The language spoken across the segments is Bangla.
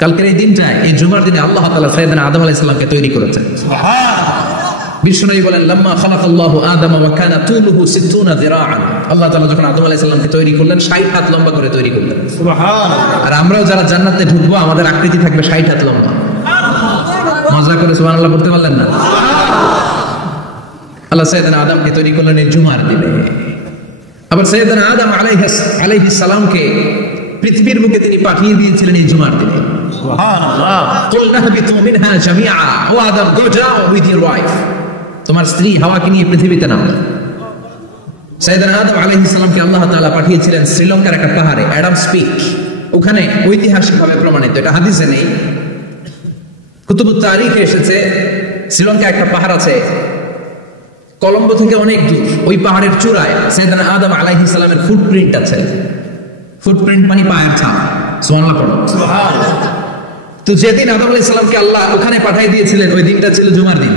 কালকের এই দিনটায়, এই জুমার দিনে আল্লাহ তাআলা সাইয়েদনা আদম আলাইহিস সালামকে তৈরি করেছেন। বিশ্বনবী বলেন লাম্মা খালাকাল্লাহু আদম ওয়া কানা তুলুহু 60 যিরাআন, আল্লাহ তাআলা যখন আদম আলাইহিস সালামকে তৈরি করলেন 60 হাত লম্বা করে তৈরি করলেন। সুবহানাল্লাহ। আর আমরাও যারা জান্নাতে ঢুকবো আমাদের আকৃতি থাকবে 60 হাত লম্বা। মজা করে সুবহানাল্লাহ পড়তে পারলেন না? আল্লাহ সাইয়েদনা আদমকে তৈরি করলেন এই জুমার দিনে। আবার সাইয়েদনা আদম আলাইহিস সালামকে পৃথিবীর বুকে তিনি পাঠিয়ে দিয়েছিলেন এই জুমার দিনে। সুবহানাল্লাহ। কুলনা হাবিতু মিনহা জামিআ, ও আদম গো যাও উইথ ইওর ওয়াইফ, তোমার স্ত্রী হাওয়াকে নিয়ে পৃথিবীতে নাও। সাইয়েদনা আদম আলাইহিস সালামকে আল্লাহ তাআলা পাঠিয়েছিলেন শ্রীলঙ্কার একটা পাহাড়ে, অ্যাডামস পিক। ওখানে ঐতিহাসিকভাবে প্রমাণিত, এটা হাদিসে নেই, কুতুবুত তারিখে এসেছে। শ্রীলঙ্কায় একটা পাহাড় আছে, কলম্বো থেকে অনেক দূর। ওই পাহাড়ের চূড়ায় সাইয়েদনা আদম আলাইহিস সালামের ফুটপ্রিন্ট আছে। ফুটপ্রিন্ট মানে পায়ের ছাপ। সুবহানাল্লাহ পড়ো। সুবহানাল্লাহ। তো যেদিন আদম আলাইহিস সালামকে আল্লাহ ওখানে পাঠিয়ে দিয়েছিলেন ওই দিনটা ছিল জুমার দিন।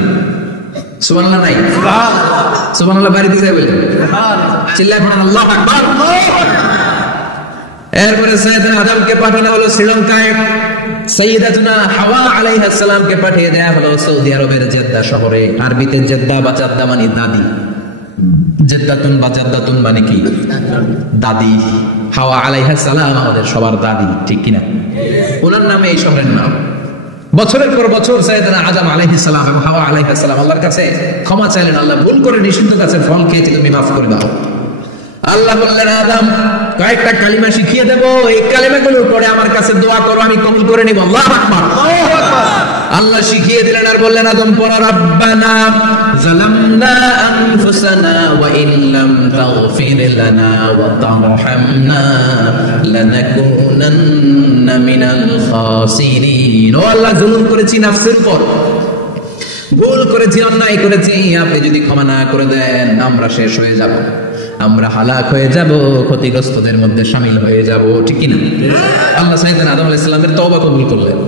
সুবহানাল্লাহ নাই? সুবহানাল্লাহ। সুবহানাল্লাহ বাড়িতে যাই বলেন। সুবহানাল্লাহ। চিল্লায় পড়েন আল্লাহু আকবার। এরপরে সাইয়েদনা আদমকে পাঠানো হলো শ্রীলঙ্কায়, সাইয়্যিদাতুনা হাওয়া আলাইহিস সালামকে পাঠিয়ে দেয়া হলো সৌদি আরবের জেদ্দা শহরে। আরবিতে জেদ্দা বা জাদ্দা মানে দাদি, জেদ্দাতুন বা জাদ্দাতুন মানে কি? দাদি। হাওয়া আলাইহিস সালাম আমাদের সবার দাদি, ঠিক কিনা? ওনার নামে এই শহরের নাম। বছরের পর বছর সাইয়েদনা আদম আলাইহিস সালাম এবং হাওয়া আলাইহিস সালাম আল্লাহর কাছে ক্ষমা চাইলেন, আল্লাহ ভুল করে নিষিদ্ধ গাছের ফল খেয়েছি, তুমি মাফ করে দাও। আল্লাহ বললেন আদম কয়েকটা কালিমা শিখিয়ে দেব, এই কালিমাগুলোর পরে আমার কাছে দোয়া করো, আমি কবুল করে নিব। আল্লাহু আকবার। আল্লাহ শিখিয়ে দিলেন আর বললেন আদম পড়ো রাব্বানা যালামনা আনফুসানা ওয়া ইল্লাম তাগফির লানা ওয়া তারহামনা লানাকুনান্না মিনাল খাসিরিন। ও আল্লাহ, জুলুম করেছি নফসের উপর, ভুল করেছি, অন্যায় করেছি, আপনি যদি ক্ষমা না করে দেন আমরা শেষ হয়ে যাব, আমরা হালাক হয়ে যাব, ক্ষতিগ্রস্তদের মধ্যে শামিল হয়ে যাব, ঠিক কি না? আল্লাহ সাইয়েদনা আদম আলাইহিস সালামের তওবা কবুল করলেন।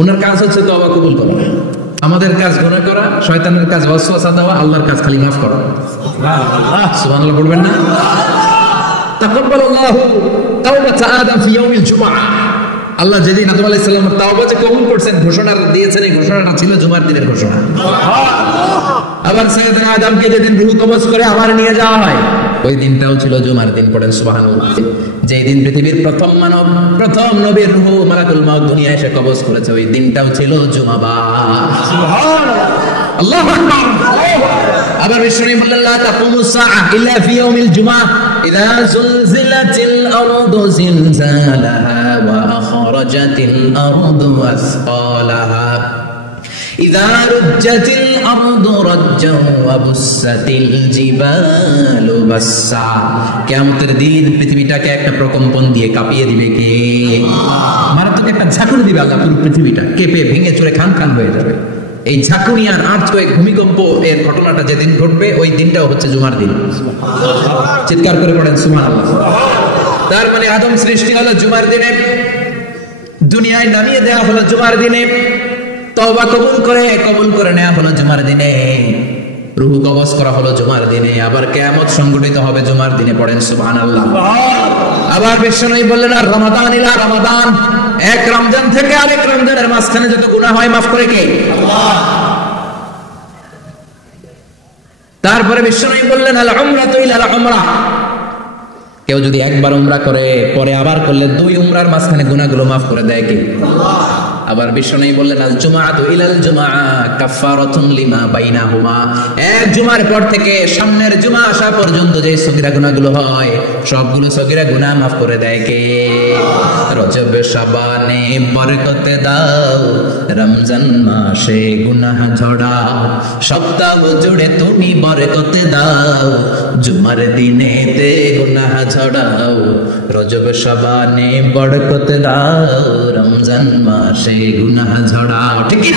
ওনার কাজ হচ্ছে তওবা কবুল করা। আমাদের কাজ গুনাহ করা, শয়তানের কাজ ওয়াসওয়াসা দেওয়া, আল্লাহর কাজ খালি মাফ করা। সুবহানাল্লাহ। সুবহানাল্লাহ পড়বেন না? তাকাব্বালাল্লাহু তাওবাতা আদম ফি ইয়াউমিল জুমআহ। আল্লাহ যেদিন আদম আলাইহিস সালামের তওবা যে কবুল করছেন, ঘোষণা দিয়েছেন, এই ঘোষণাটা ছিল জুমার দিনের ঘোষণা। আবার সাইয়েদনা আদমকে যেদিন রূহ কবজ করে আবার নিয়ে যাওয়া হয়, ওই দিনটাও ছিল জুমার দিন। পড়েন সুবহানাল্লাহ। যেই দিন পৃথিবীর প্রথম মানব, প্রথম নবীর রূহ মালাকুল মাউত দুনিয়ায় এসে কবজ করেছে, ওই দিনটাও ছিল জুমাবার। সুবহানাল্লাহ। আল্লাহু আকবার। আবার বিষ্ণু বললেন লা তাকুমু সাআ ইল্লা ফি ইয়াউমিল জুমআহ ইযা যুলজিলাতিল আরদু জিলজালাহা ওয়া আখরাজাতিল আরদু আসকালাহা ইযা রুজ্জাতিল আরদু রাজ্জান ওয়া বুসাতিল জিবালু বাসসা। কিয়ামতের দিন পৃথিবীটাকে একটা প্রকম্পন দিয়ে কাঁপিয়ে দিবে কে? মারাত্মক একটা ঝাঁকুনি দিবে আল্লাহ, পুরো পৃথিবীটা কেঁপে ভেঙে চুরে খান খান হয়ে যাবে। এই ঝাঁকুনি আর আর্থকোয়েক, ভূমিকম্প এর ঘটনাটা যেদিন ঘটবে ওই দিনটাও হচ্ছে জুমার দিন। চিৎকার করে পড়েন সুবহানাল্লাহ। তার মানে আদম সৃষ্টি হলো জুমার দিনে, দুনিয়ায় নামিয়ে দেওয়া হলো জুমার দিনে, তওবা কবুল করে নেওয়া হলো জুমার দিনে, রূহ কবজ করা হলো জুমার দিনে, আবার কিয়ামত সংঘটিত হবে জুমার দিনে। পড়েন সুবহানাল্লাহ। আবার বিশ্বনবী বললেন আর রমাদান ইলা রমাদান, এক রমজান থেকে আরেক রমজানের মাঝখানে যত গুনাহ হয় মাফ করে কে? আল্লাহ। তারপরে বিশ্বনবী বললেন আল উমরাতু ইলা আল উমরা, কেউ যদি একবার উমরা করে পরে আবার করলে 2 উমরার মাঝখানে গুনাহগুলো মাফ করে দেয় কে? আল্লাহ। আবার বিশ্বনবী বললেন আল জুমআতু ইলাল জুমআ কাফফারাতুন লিমা বাইনাহুমা, এক জুমার পর থেকে সামনের জুমা আসা পর্যন্ত যে সগীরা গুনাহগুলো হয় সবগুলো সগীরা গুনাহ মাফ করে দেয় কে? রজব শাবানে বরকত দাও, রমজান মাসে গুনাহ ঝড়াও, সপ্তাহ জুড়ে তুমি বরকত দাও, জুমার দিনেতে গুনাহ ঝড়াও, রজব শাবানে বরকত দাও, রমজান মাসে গুনাহ ঝড়াও, ঠিক কি?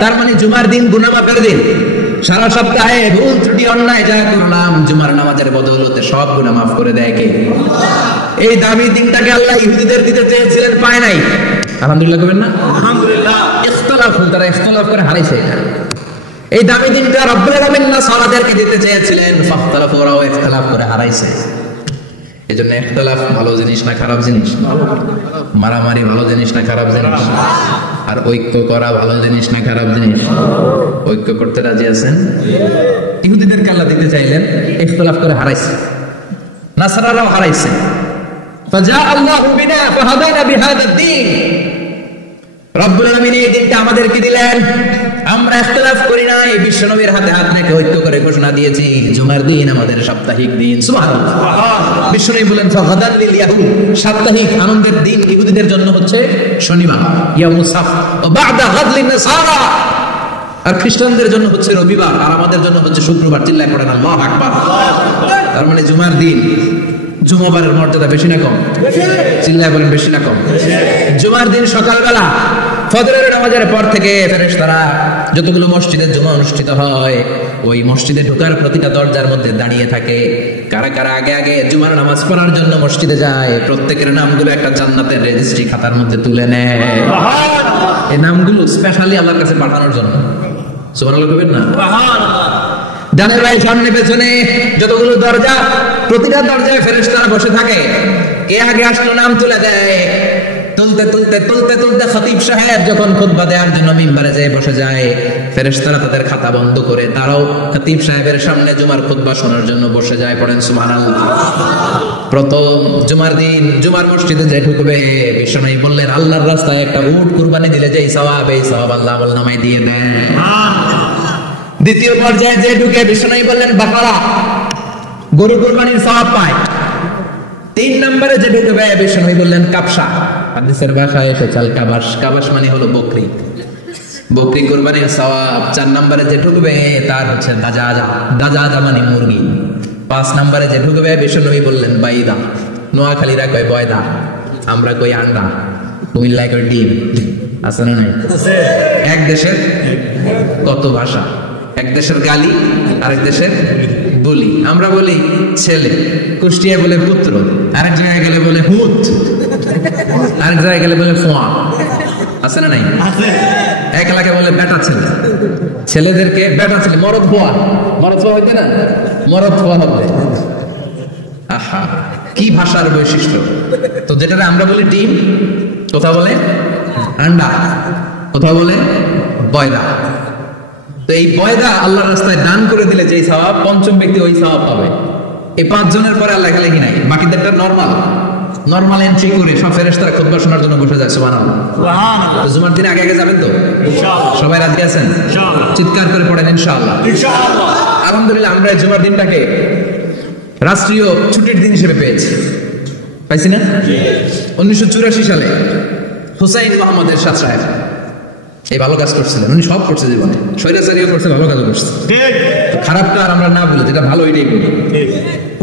তার মানে জুমার দিন গুনাহ মাফের দিন। সারা সপ্তাহে ভুল ত্রুটি অন্যায় যা করলাম জুমার নামাজের বদৌলতে সব গুনাহ মাফ করে দেয় কে? এই দামি দিনটাকে আল্লাহ ইহুদিদের দিতে চেয়েছিলেন, পায় নাই। আলহামদুলিল্লাহ করবেন না? আলহামদুলিল্লাহ। তারা ইখতিলাফ করে হারাইছে এটা। এই দামি দিনটা রব্বুল আলামিন নাসারাদেরকে দিতে চেয়েছিলেন, ফাখতালাফু, ওরাও ইখতিলাফ করে হারাইছে। এজন্য ইখতিলাফ ভালো জিনিস না খারাপ জিনিস? মারামারি ভালো জিনিস না খারাপ জিনিস? আর ঐক্য করা ভালো জিনিস না খারাপ জিনিস? ঐক্য করতে রাজি আছেন? ইহুদিদেরকে আল্লাহ দিতে চাইলেন, ইখতিলাফ করে হারাইছে। নাসারারাও হারাইছে। ফাজা আল্লাহু বিনা ফাহাদানা বিহাদা দ্বীন। রব্বুল আলামিন এই দিনটা আমাদেরকে দিলেন, আমরা ইখতিলাফ করি না, এই বিশ্বনবীর হাতে হাত রেখে ঐক্য করে ঘোষণা দিয়েছি জুমার দিন আমাদের সাপ্তাহিক দিন। সুবহানাল্লাহ। বিশ্বনবী বলেন ফাগাদান লিল ইয়াহুদ, সাপ্তাহিক আনন্দের দিন ইহুদিদের জন্য হচ্ছে শনিবার ইয়াউমুস সাফ, ওয়া বা'দা গাদ লিন নাসারা, আর খ্রিস্টানদের জন্য হচ্ছে রবিবার, আর আমাদের জন্য হচ্ছে শুক্রবার। চিল্লায় পড়েন আল্লাহু আকবার। তার মানে জুমার দিন, জুমাবারের মর্যাদা বেশি না কম? চিল্লায় বলেন বেশি না কম? জুমার দিন সকালবেলা ফজরের নামাজের পর থেকে ফেরেশতারা যতগুলো মসজিদে জুমা অনুষ্ঠিত হয় ওই মসজিদে ঢোকার প্রতিটা দরজার মধ্যে দাঁড়িয়ে থাকে। কারা কারা আগে আগে জুমার নামাজ পড়ার জন্য মসজিদে যায়, প্রত্যেকের নামগুলো একটা জান্নাতের রেজিস্ট্রি খাতার মধ্যে তুলে নেয়। এই নামগুলো স্পেশালি আল্লাহর কাছে পাঠানোর জন্য। সুবহানাল্লাহ কইবেন না? ডানে বাঁয়ে সামনে পেছনে যতগুলো দরজা, প্রতিটা দরজায় ফেরেশতারা বসে থাকে। কে আগে আসলো নাম তুলে দেয়। তুলতে তুলতে তুলতে তুলতে খতিব সাহেব যখন খুতবা দেওয়ার জন্য মিম্বারে যায় বসে যায়, ফেরেশতারা তাদের খাতা বন্ধ করে তারাও খতিব সাহেবের সামনে জুমার খুতবা শোনার জন্য বসে যায়। পড়েন সুবহানাল্লাহ। প্রথম জুমার দিন জুমার মসজিদে যে ঢুকবে, বিশ্বনবী বললেন আল্লাহর রাস্তায় একটা উট কুরবানি দিলে যে সওয়াব, এই সওয়াব আল্লাহ আমলনামায় দিয়ে দেন। দ্বিতীয় পর্যায়ে যে ঢুকে, বিশ্বনবী বললেন বাকারা, গরু কুরবানির সওয়াব পায়। 3 নম্বরে যে ঢুকবে, বিশ্বনবী বললেন কাবসা, হাদিসের ভাষায় এসেছে কাবাস, কাবাস মানে হলো বকরি, বকরি কুরবানির সওয়াব। 4 নম্বরে যে ঢুকবে তার হচ্ছে দাজাজা, দাজাজা মানে মুরগি। 5 নম্বরে যে ঢুকবে, বিশ্বনবী বললেন বাইদা, নোয়াখালীরা কয় বয়দা, আমরা কই আন্ডা, কুমিল্লায় কয় ডিম। আছে না নাই? এক দেশের কত ভাষা, এক দেশের গালি আরেক দেশের বলি। আমরা বলি ছেলে, কুষ্টিয়া বলে পুত্র, আরেক জায়গায় গেলে বলে হুত, আরেক জায়গায় গেলে বলে ফোয়া। আছে না নাই? এক এলাকায় বলে বেটা ছেলে, ছেলেদেরকে বেটা ছেলে, মরদ ফোয়া, মরদ ফোয়া হইতে না, মরদ ফোয়া হবে। আহা, কি ভাষার বৈশিষ্ট্য। তো যেটা আমরা বলি ডিম, কোথাও বলে আন্ডা, কোথাও বলে বয়দা। তো এই বয়দা আল্লাহর রাস্তায় দান করে দিলে যে সওয়াব, পঞ্চম ব্যক্তি ওই সওয়াব পাবে। এই 5 জনের পরে আল্লাহ লেখি নাই, বাকিদেরটা নরমাল এন্ট্রি করে সব ফেরেশতারা খুতবা শোনার জন্য বসে যায়। সুবহানাল্লাহ। সুবহানাল্লাহ। তো জুমার দিন আগে আগে যাবেন তো ইনশাআল্লাহ? সবাই রাজি আছেন? ইনশাআল্লাহ। চিৎকার করে পড়েন ইনশাআল্লাহ। ইনশাআল্লাহ। আলহামদুলিল্লাহ, আমরা জুমার দিনটাকে রাষ্ট্রীয় ছুটির দিন হিসেবে পেয়েছি, পাইছি না? 1984 সালে হুসাইন মোহাম্মদ এরশাদ সাহেব এই ভালো কাজ করছিলেন। উনি সব করছে জীবনে, স্বৈরাচারীও করছে, ভালো কাজও করছে। খারাপটা আর আমরা না বলি, যেটা ভালো এটাই বলি।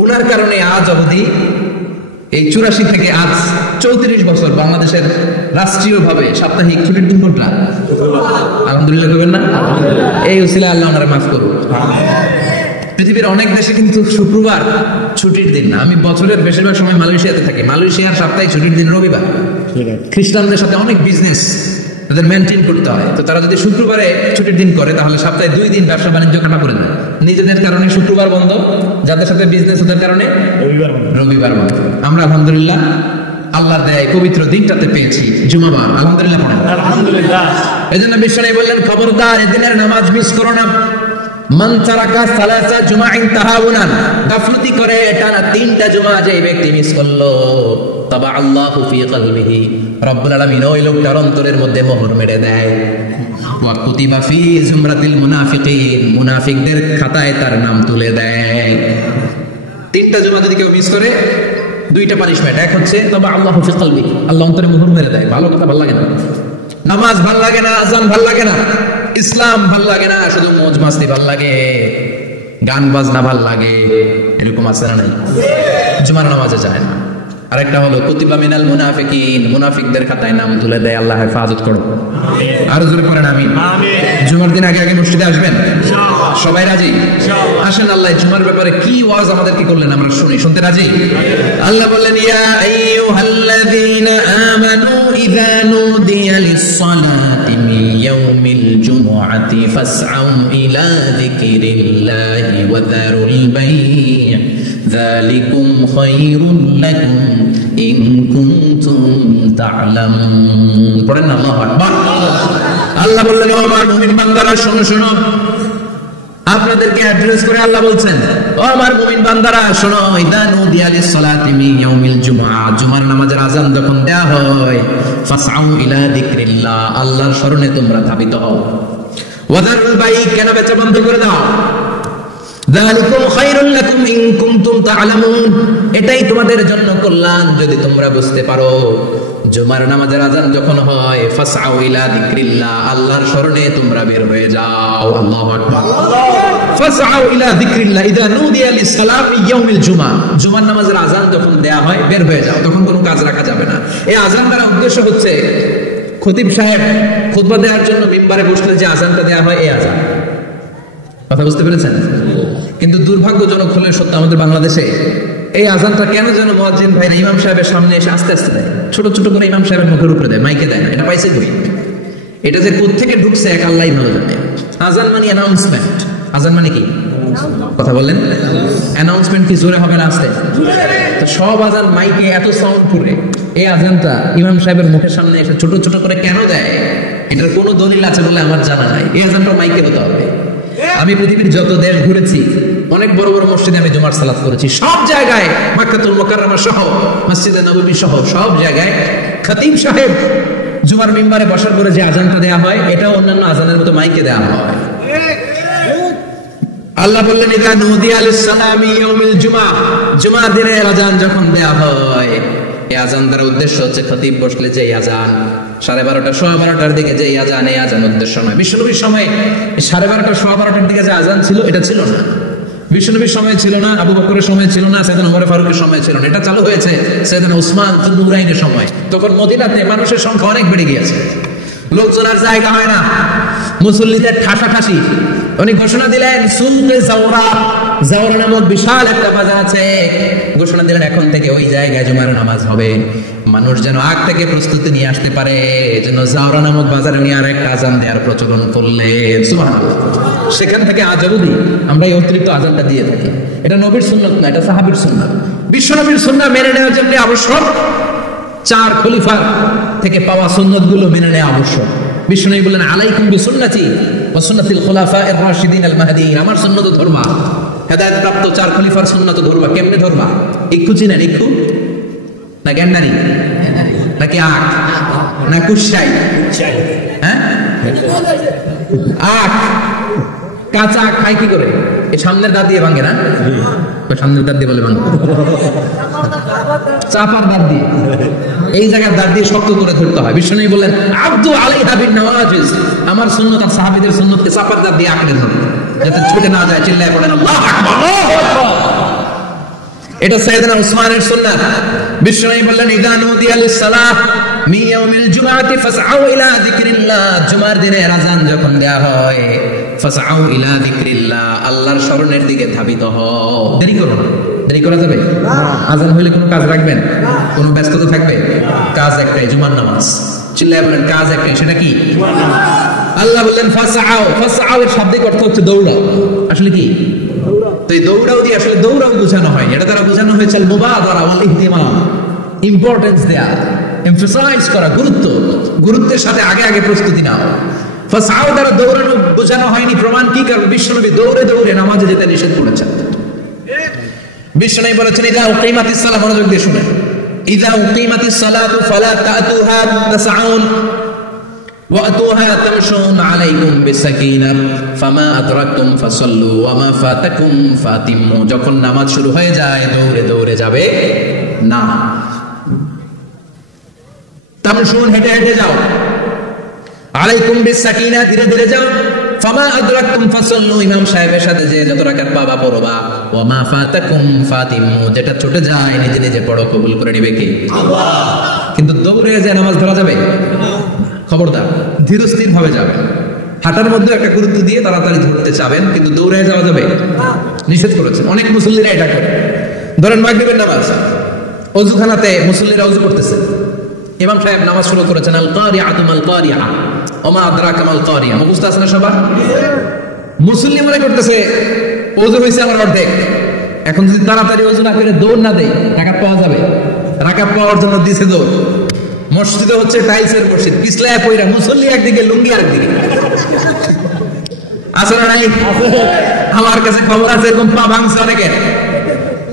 উনার কারণে আজ অবধি এই 84 থেকে আজ 34 বছর বাংলাদেশের রাষ্ট্রীয়ভাবে সাপ্তাহিক ছুটির দিন কোনটা? আলহামদুলিল্লাহ করবেন না? এই উসিলা আল্লাহ ওনারা মাফ করুন। পৃথিবীর অনেক দেশে কিন্তু শুক্রবার ছুটির দিন না। আমি বছরের বেশিরভাগ সময় মালয়েশিয়াতে থাকি। মালয়েশিয়ার সাপ্তাহিক ছুটির দিন রবিবার। খ্রিস্টানদের সাথে অনেক বিজনেস তাদের মেনটেন করতে হয়, তো তারা যদি শুক্রবারে ছুটির দিন করে তাহলে সপ্তাহে 2 দিন ব্যবসা বাণিজ্য কাটা করে দেয়। নিজেদের কারণে শুক্রবার বন্ধ, যাদের সাথে বিজনেস ওদের কারণে রবিবার বন্ধ। আমরা আলহামদুলিল্লাহ আল্লাহর দয়ায় পবিত্র দিনটাতে পেয়েছি জুমাবার। আলহামদুলিল্লাহ পড়েন আলহামদুলিল্লাহ। এজন্য বিশ্বনবী বললেন খবরদার এদিনের নামাজ মিস করো না। মান তারাকা সালাসা জুমাইন তাহাউনান, গাফলতি করে টানা 3টা জুমা যে ব্যক্তি মিস করলো, তাবা আল্লাহু ফি কলবিহি, রব্বুল আলামিন ওই লোকটার অন্তরের মধ্যে মোহর মেরে দেয়। ওয়া কুতিবা ফি জুমরাতিল মুনাফিকিন, মুনাফিকদের খাতায় তার নাম তুলে দেয়। 3টা জুমা যদি কেউ মিস করে, 2টা পানিশমেন্ট। এক হচ্ছে তাবা আল্লাহু ফি কলবি, আল্লাহ অন্তরে মোহর মেরে দেয়। ভালো কথা ভালো লাগে না, নামাজ ভালো লাগে না, আযান ভালো লাগে না, ইসলাম ভাল লাগে না, শুধু মौज মাস্তি ভাল লাগে, গান বাজনা ভাল লাগে, এরকম আছে না নাই? জুমার নামাজে যায় না। আরেকটা হলো কুতিবা মিনাল মুনাফিকিন, মুনাফিকদের খাতায় নাম তুলে দেয়। আল্লাহ হেফাজত করো, আর জোরে পড়েন আমিন। জুমার দিন আগে আগে মসজিদে আসবেন ইনশাআল্লাহ। সবাই রাজি? ইনশাআল্লাহ। আসেন আল্লাহ জুমার ব্যাপারে কি ওয়াজ আমাদের কি করলেন আমরা শুনি, শুনতে রাজি? আল্লাহ বললেন ইয়া আইয়ুহাল্লাযীনা আমানু ইযা নুদিয়া লিস-সালাতি মিন ইয়াউমিল জুমআতি ফাসআউ ইলা যিকরিল্লাহি ওয়া যারুল বাই', যালিকুম খায়রুল লাকুম ইন কুনতুম তা'লামুন। পড়েন না আল্লাহু আকবার। আল্লাহ বললেন, ও আমার মুমিন বান্দারা শোনো শোনো। আপনাদেরকে অ্যাড্রেস করে আল্লাহ বলছেন, ও আমার মুমিন বান্দারা শোনো, ইদা নুদিয়া লিস-সালাতি মিন ইয়াউমিল জুমআ, জুমার নামাজের আযান যখন দেয়া হয়, ফাসআউ ইলা যিকরিল্লাহ, আল্লাহর স্মরণে তোমরা ধাবিত হও। ওয়াদারুল বাই, কেনা বেচা বন্ধ করে দাও। যালিকুম খায়রুল লাকুম ইন কুনতুম তা'লামুন, এটাই তোমাদের জন্য কল্যাণ যদি তোমরা বুঝতে পারো। জুমার নামাজের আযান যখন হয়, ফাসআউ ইলা যিকরিল্লাহ, আল্লাহর স্মরণে তোমরা বের হয়ে যাও। আল্লাহু আকবার। ফাসআউ ইলা যিকরিল্লাহ ইদা নুদিয়া লিস-সালাতি ইয়াউমিল জুমআ, জুমার নামাজের আযান যখন দেয়া হয় বের হয়ে যাও, তখন কোনো কাজ রাখা যাবে না। এই আযান দ্বারা উদ্দেশ্য হচ্ছে খতিব সাহেব খুতবা দেওয়ার জন্য মিম্বারে বসলে যে আযানটা দেয়া হয়, এই আযান। কথা বুঝতে পেরেছেন? কিন্তু দুর্ভাগ্যজনক হলে সত্য, আমাদের বাংলাদেশে এই আযানটা কেন যেন মুয়াজ্জিন ভাইরা ইমাম সাহেবের সামনে এসে আস্তে আস্তে দেয়, ছোট ছোট করে ইমাম সাহেবের মুখের উপরে দেয়, মাইকে দেয় না। এটা পাইছে কই? এটা যে কোত্থেকে ঢুকছে এক আল্লাহই ভালো জানে। আযান মানে অ্যানাউন্সমেন্ট। আযান মানে কি? কথা বলেন। অ্যানাউন্সমেন্ট কি জোরে হবে না আস্তে? তো সব আযান মাইকে এত সাউন্ড করে, এই আযানটা ইমাম সাহেবের মুখের সামনে এসে ছোট ছোট করে কেন দেয়? এটার কোনো দলিল আছে বলে আমার জানা নাই। এই আযানটা মাইকে হতে হবে। আমি পৃথিবীর যত দেশ ঘুরেছি, অনেক বড় বড় মসজিদে আমি জুমার সালাত করেছি, সব জায়গায় মক্কাতুল মুকাররমা সহ মসজিদে নববী সহ সব জায়গায় খতিব সাহেব জুমার মিম্বারে বসার পরে যে আযানটা দেয়া হয়, এটা অন্যান্য আযানের মতো মাইকে দেয়া হয়। আল্লাহ বললেন, ইদা নুদিয়া লিস-সালামি ইয়াউমিল জুমআ, জুমার দিনের আযান যখন দেয়া হয়, এই আযান দ্বারা উদ্দেশ্য হচ্ছে খতিব বসলে যে আযান 12:30 12:15 দিকে যে আযান, এই আযান উদ্দেশ্য নয়। বিশ্বনবীর সময় 12:30 12:15 দিকে যে আযান ছিল, এটা ছিল না। বিশ্বনবীর সময় ছিল না, আবু বকরের সময় ছিল না, সাইয়েদনা ওমর ফারুকের সময় ছিল না। এটা চালু হয়েছে সাইয়েদনা উসমান যুন্নুরাইনের সময়। তখন মদিনাতে মানুষের সংখ্যা অনেক বেড়ে গিয়েছে, লোকজন আর জায়গা হয় না, মুসল্লিদের ঠাসাঠাসি। উনি ঘোষণা দিলেন, সুলকে জাওরা, জাওরা নামক বিশাল একটা বাজার আছে, ঘোষণা দিলেন এখন থেকে ওই জায়গায় জুমার নামাজ হবে। মানুষ যেন আগ থেকে প্রস্তুতি নিয়ে আসতে পারে, এজন্য জাওরা নামক বাজারে উনি আর একটা আযান দেওয়ার প্রচলন করলেন। সুবহানাল্লাহ। সেখান থেকে আজ অবধি আমরা এই অতিরিক্ত আযানটা দিয়ে থাকি। এটা নবীর সুন্নাত না, এটা সাহাবীর সুন্নাত। বিশ্বনবীর সুন্নাত মেনে নেওয়ার জন্য আবশ্যক 4 খলিফার থেকে পাওয়া সুন্নাতগুলো মেনে নেওয়া আবশ্যক। বিশ্বনবী বললেন, আলাইকুম বিসুন্নতি ওয়া সুন্নাতিল খুলাফায়ে রাশিদিন আল মাহদিয়িন, আমার সুন্নাত ধর্মা। হেদায়েত প্রাপ্ত 4 খলিফার সুন্নাত ধর্মা। কেমনে ধর্মা? ইক্ষু চিনেন? ইক্ষু না গেন্ডারি নাকি আখ না কুশাই? হ্যাঁ, আখ। কাঁচা আখ খাই কি করে? এই সামনের দাঁত দিয়ে ভাঙে না? সামনের দাঁত দিয়ে বলে ভাঙে, চাপার দাঁত দিয়ে, এই জায়গার দাঁত দিয়ে শক্ত করে ধরতে হয়। বিশ্বনবী বললেন, আব্দু আলাইহা বিন নওয়াজিজ, আমার সুন্নাত আর সাহাবীদের সুন্নাতকে চাপার দাঁত দিয়ে আঁকড়ে ধরুন, যাতে ছুটে না যায়। চিল্লায় পড়েন আল্লাহু আকবার। এটা সাইয়েদনা উসমানের সুন্নাত। বিশ্বনবী বললেন, ইদা নুদিয়া লিস-সালাহ মিন ইয়াউমিল জুমআতি ফাসআউ ইলা যিকরিল্লাহ, জুমার দিনের আযান যখন দেয়া হয়, ফাসআউ ইলা যিকরিল্লাহ, আল্লাহর স্মরণের দিকে ধাবিত হও। দেরি করো না। দেরি করা যাবে? আযান হইলে কোনো কাজ রাখবেন? কোনো ব্যস্ততা থাকবে? কাজ একটাই, জুমার নামাজ। চিল্লায় বলেন, কাজ একটাই, সেটা কি? আল্লাহ বললেন ফাসআউ। ফাসআউ এর শাব্দিক অর্থ হচ্ছে দৌড়াও। আসলে কি? তো এই দৌড়াও দিয়ে আসলে দৌড়াও বোঝানো হয়, এটা দ্বারা বোঝানো হয়েছে আল মুবাদারা ওয়াল ইহতিমাম, ইম্পর্টেন্স দেয়া, এমফাসাইজ করা, গুরুত্ব, গুরুত্বের সাথে আগে আগে প্রস্তুতি নাও। ফাসআউ দ্বারা দৌড়ানো বোঝানো হয়নি। প্রমাণ কি? কারণ বিশ্বনবী দৌড়ে দৌড়ে নামাজে যেতে নিষেধ করেছেন। বিশ্বনবী বলেছেন, ইযা উকিমাতিস সালাহ, মনোযোগ দিয়ে শুনেন, ইযা উকিমাতিস সালাতু ফালা তা'তুহা তাসআউন ওয়া আতুহা তামশুন আলাইকুম বিসাকিনাহ ফামা আদরাকতুম ফাসাল্লু ওয়া মা ফাতাকুম ফাতিমু, যখন নামাজ শুরু হয়ে যায় দৌড়ে দৌড়ে যাবে না। তামশুন, হেঁটে হেঁটে যাও। আলাইকুম বিসাকিনাহ, ধীরে ধীরে যাও। ফামা আদরাকতুম ফাসাল্লু, ইমাম সাহেবের সাথে যে যত রাকাত পাবা পড়বা। ওয়া মা ফাতাকুম ফাতিমু, যেটা ছুটে যায় নিজে নিজে পড়ো, কবুল করে নেবে কে? আল্লাহ। কিন্তু দৌড়ে যে নামাজ ধরা যাবে? খবরদার, ধীর স্থির ভাবে যাবেন। হাঁটার মধ্যে একটা গুরুত্ব দিয়ে তাড়াতাড়ি ধরতে চাবেন, কিন্তু দৌড়ে যাওয়া যাবে? নিষেধ করেছেন। অনেক মুসল্লিরা এটা করে। ধরেন মাগরিবের নামাজ, ওযুখানাতে মুসল্লিরা ওযু করতেছে, ইমাম সাহেব নামাজ শুরু করেছেন, আল কারিআতু মাল কারিআ ওয়া মা আদরাকা মাল কারিআ, মুখস্থ আছে না সবার? মুসল্লি মনে করতেছে ওযু হইছে আমার অর্ধেক, এখন যদি তাড়াতাড়ি ওযু না করে দৌড় না দেয় রাকাত পাওয়া যাবে? রাকাত পাওয়ার জন্য দিছে দৌড়। মসজিদে হচ্ছে টাইলসের মসজিদ, পিছলায় পয়রা মুসল্লি একদিকে, লুঙ্গি আরেকদিকে। আসলে নাই আমার কাছে খবর আছে এরকম পা ভাঙছে অনেকের।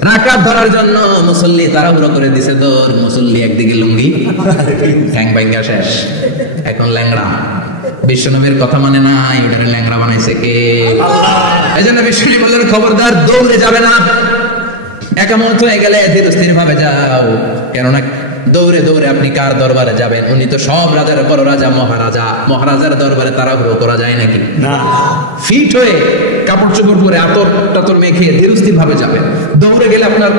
রাকাত ধরার জন্য মুসল্লি তাড়াহুড়ো করে দিছে দৌড়, মুসল্লি একদিকে লুঙ্গি, ঠ্যাং ভাঙা শেষ, এখন ল্যাংড়া। বিশ্বনবীর কথা মানে নাই, ওটাকে ল্যাংড়া বানাইছে কে? এই জন্য বিশ্বনবী বললেন খবরদার দৌড়ে যাবে না, একামত হয়ে গেলে ধীর স্থির ভাবে যাও। কেননা দৌড়ে দৌড়ে আপনি কার দরবারে যাবেন? উনি তো সব রাজার বড় রাজা, মহারাজা। মহারাজার দরবারে তাড়াহুড়ো করা যায় নাকি? না। ফিট হয়ে কাপড় চোপড় পরে আতর টাতর মেখে ধীর স্থির ভাবে যাবেন। দৌড়ে গেলে আপনার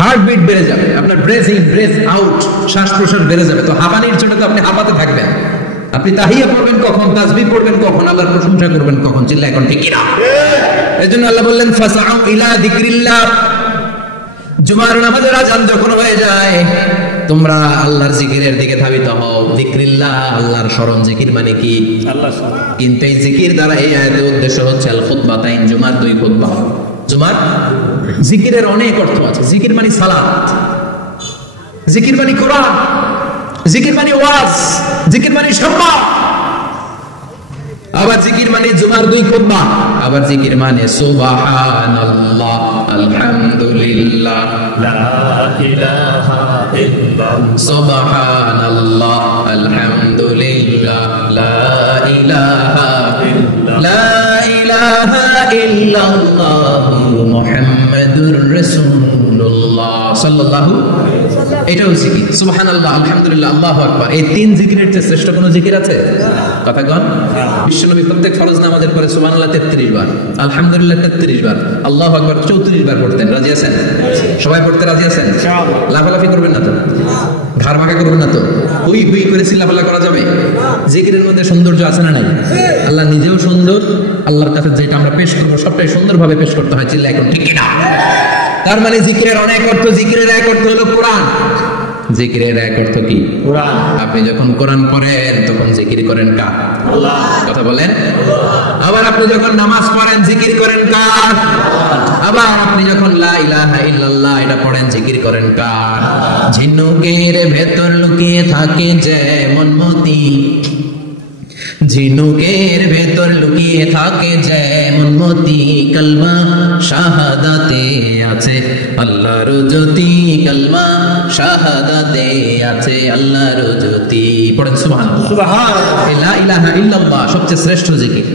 হার্টবিট বেড়ে যাবে, আপনার ব্রেথ ইন ব্রেথ আউট, শ্বাস প্রশ্বাস বেড়ে যাবে। তো হাঁপানির জন্য তো আপনি হাঁপাতে থাকবেন। আপনি তাহিয়া পড়বেন কখন, তাসবিহ পড়বেন কখন, আল্লাহর প্রশংসা করবেন কখন? চিল্লা এখন ঠিক কিনা? এজন্য আল্লাহ বললেন ফাসাউ ইলা যিকরিল্লাহ। জুমার নামাজের আযান যখন হয়ে যায় তোমরা আল্লাহর জিকিরের দিকে ধাবিত হও। যিকরিল্লাহ, আল্লাহর স্মরণ। জিকির মানে কি? আল্লাহ স্মরণ। কিন্তু এই জিকির দ্বারা এই আয়াতের উদ্দেশ্য হচ্ছে আল খুতবাতাইন, জুমার 2 খুতবা। জুমার জিকিরের অনেক অর্থ আছে। জিকির মানে সালাত, জিকির মানে কোরআন, জিকির মানে ওয়াজ, জিকির মানে সম্মান। আবার জিকির মানে জুমার 2 খুতবা। আবার জিকির মানে সুবহানাল্লাহ, আলহামদুলিল্লাহ, লা ইলাহা ইল্লাল্লাহ, সুবহানাল্লাহ, আলহামদুলিল্লাহ, লা ইলাহা ইল্লাল্লাহ, লা ইলাহা ইল্লাল্লাহ, মুহাম্মাদুর রাসূলুল্লাহ সাল্লাল্লাহু আলাইহি ওয়াসাল্লাম। এটাও জিকির। সুবহানাল্লাহ, আলহামদুলিল্লাহ, আল্লাহু আকবার। এই 3 জিকিরের চেয়ে শ্রেষ্ঠ কোনো জিকির আছে? কথা কন। বিশ্বনবী প্রত্যেক ফরজ নামাজের পরে সুবহানাল্লাহ 33 বার, আলহামদুলিল্লাহ 33 বার, আল্লাহু আকবার 34 বার পড়তেন। রাজি আছেন? সবাই পড়তে রাজি আছেন? লাফালাফি করবেন না তো? ঘাড় মাখা করবেন না তো? হুই হুই করে চিল্লাফাল্লা করা যাবে? জিকিরের মধ্যে সৌন্দর্য আছে না নাই? আল্লাহ নিজেও সুন্দর, আল্লাহর কাছে যেটা আমরা পেশ করবো সবটাই সুন্দরভাবে পেশ করতে হয়। চিল্লা এখন ঠিক কিনা? তার মানে জিকিরের অনেক অর্থ। জিকিরের এক অর্থ হলো কোরআন। জিকিরের এক অর্থ কি? কোরআন। আপনি যখন কোরআন পড়েন তখন জিকির করেন কার? আল্লাহ। কথা বলেন। আবার আপনি যখন নামাজ পড়েন জিকির করেন কার? আবার আপনি যখন লা ইলাহা ইল্লাল্লাহ এটা পড়েন জিকির করেন কার? ঝিনুকের ভেতর লুকিয়ে থাকে যেমন মতি, ঝিনুকের ভেতর লুকিয়ে থাকে যেমন মতি, কলমা শাহাদাতে আছে আল্লাহর জ্যোতি, কলমা শাহাদাতে আছে আল্লাহর জ্যোতি। পড়েন সুবহানাল্লাহ। সুবহানাল্লাহ। লা ইলাহা ইল্লাল্লাহ সবচেয়ে শ্রেষ্ঠ জিকির।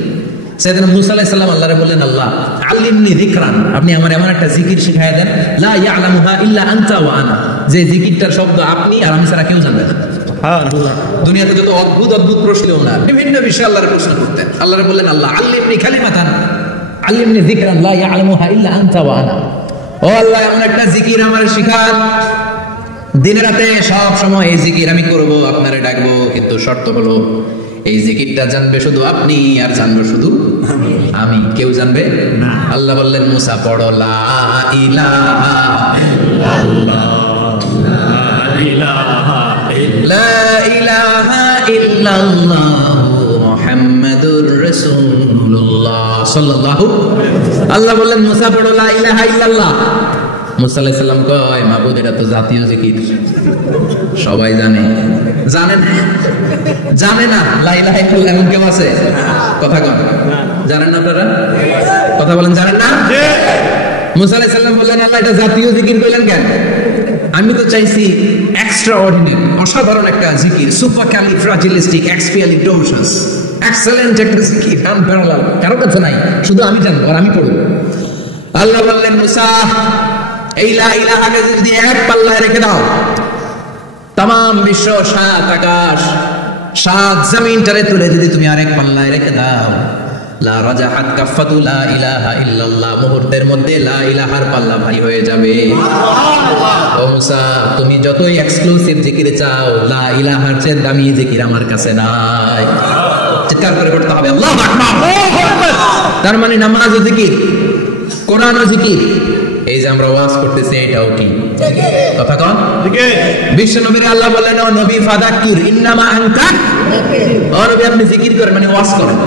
সাইয়েদনা মুসা আলাইহিস সালাম আল্লাহরে বললেন, আল্লাহ আল্লিমনি যিকরান, আপনি আমার এমন একটা জিকির শিখায়া দেন লা ইয়ালামুহা ইল্লা আনতা ওয়া আনা, যে জিকিরটার শব্দ আপনি আর আমি ছাড়া কেউ জানবে না। দুনিয়াতে যত অদ্ভুত অদ্ভুত প্রশ্ন না, বিভিন্ন বিষয়ে আল্লাহর প্রশ্ন করতেন। আল্লাহরে বললেন, আল্লাহ আল্লিমনি কালিমাতান, আল্লিমনি যিকরান লা ইয়ালামুহা ইল্লা আনতা ওয়া আনা। ও আল্লাহ এমন একটা জিকির আমার শিখান, দিনে রাতে সব সময় এই জিকির আমি করব, আপনারে ডাকবো, কিন্তু শর্ত হলো এই জিকিরটা জানবে শুধু আপনি আর জানবো শুধু আমি, কেউ জানবে না। আল্লাহ বললেন, মুসা পড়ো লা ইলাহা ইল্লাল্লাহ, লা ইলাহা ইল্লাল্লাহ, মুহাম্মাদুর রাসূলুল্লাহ সাল্লাল্লাহু আলাইহি ওয়াসাল্লাম। আল্লাহ বললেন, মুসা পড়ো লা ইলাহা ইল্লাল্লাহ। মুসা আলাইহিস সালাম কয়, মাবুদ এটা তো জাতীয় জিকির, সবাই জানে। জানেন? জানে না লা ইলাহা ইল্লাল্লাহ এমন কেউ আছে? কথা কন। জানেন না আপনারা? কথা বলেন, জানেন না? মুসা আলাইহিস সালাম বললেন, আল্লাহ এটা জাতীয় জিকির কইলেন কেন? আমি তো চাইছি এক্সট্রা অর্ডিনারি, অসাধারণ একটা জিকির, সুপারক্যালিফ্রাজিলিস্টিক এক্সপিয়ালিটোশাস, এক্সেলেন্ট একটা জিকির, আনপ্যারালাল, কারো কাছে নাই, শুধু আমি জানবো আর আমি পড়ব। আল্লাহ বললেন, মুসা এই লা ইলাহাকে যদি এক পাল্লায় রেখে দাও, তাম বিশ্ব, 7 আকাশ 7 জমিনটারে তুলে যদি তুমি আরেক পাল্লায় রেখে দাও, লা রাজাহাত কাফাতু লা ইলাহা ইল্লাল্লাহ, মুহূর্তের মধ্যে লা ইলাহার পাল্লা ভারী হয়ে যাবে। ও মুসা, তুমি যতই এক্সক্লুসিভ জিকির চাও, লা ইলাহার চেয়ে দামি জিকির আমার কাছে নাই। চিৎকার করে পড়তে হবে আল্লাহু আকবার। তার মানে নামাজ ও জিকির, কোরআন ও জিকির, এই যে আমরা ওয়াজ করতেছি এটাও কি? কথা কন। বিশ্ব নবীর আল্লাহ বলেন, ও নবী ফাদাক্কির ইন্নামা আনতা, ও নবী আপনি জিকির করেন মানে ওয়াজ করেন।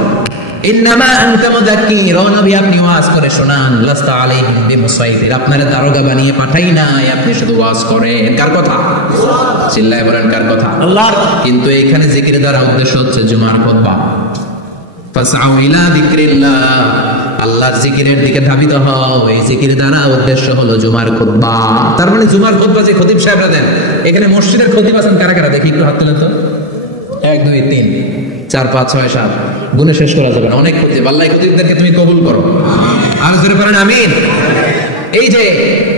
ইন্নামা আনতা মুযাক্কির, ও নবী আপনি ওয়াজ করে শোনান, লাস্তা আলাইহিম বিমুসাইতির, আপনারা দারোগা বানিয়ে পাঠাই নাই, আপনি শুধু ওয়াজ করেন। কার কথা? চিল্লায় বলেন কার কথা? আল্লাহর। কিন্তু এখানে জিকির দ্বারা উদ্দেশ্য হচ্ছে জুমার খুতবা। ফাসআউ ইলা যিকরিল্লাহ, আল্লাহর জিকিরের দিকে ধাবিত হও, এই জিকির দ্বারা উদ্দেশ্য হলো জুমার খুতবা। তার মানে জুমার খুতবা যে খতিব সাহেবরা দেন, এখানে মসজিদের খতিব আছেন কারা কারা? দেখি একটু হাত তুলেন তো। 1 2 3 4 5 6 7, গুণে শেষ করা যাবে না, অনেক খতিব। আল্লাহ খতিবদেরকে তুমি কবুল করো, আর জোরে বলেন আমিন। এই যে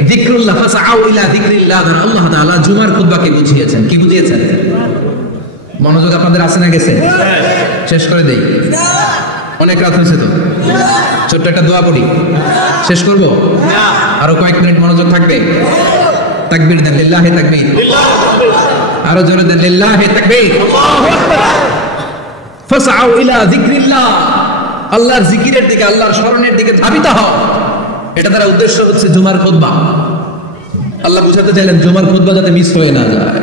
যিকরুল্লাহ, ফাসআউ ইলা যিকরিল্লাহ, আল্লাহ তাআলা জুমার খুতবাকে বুঝিয়েছেন। কি বুঝিয়েছেন? মনোযোগ আপনাদের আছে না গেছে? শেষ করে দেই, অনেক রাত হয়েছে তো। ছোট্ট একটা দোয়া পড়ি, শেষ করব? আরো কয়েক মিনিট মনোযোগ থাকবে? তাকবীর দেন, লিল্লাহি তাকবীর। আরো জোরে দেন, লিল্লাহি তাকবীর। ফাসআউ ইলা যিকরিল্লাহ, আল্লাহর জিকিরের দিকে, আল্লাহর স্মরণের দিকে ধাবিত হও। এটা দ্বারা উদ্দেশ্য হচ্ছে জুমার খুতবা। আল্লাহ বুঝাতে চাইলেন জুমার খুতবা যাতে মিস হয়ে না যায়।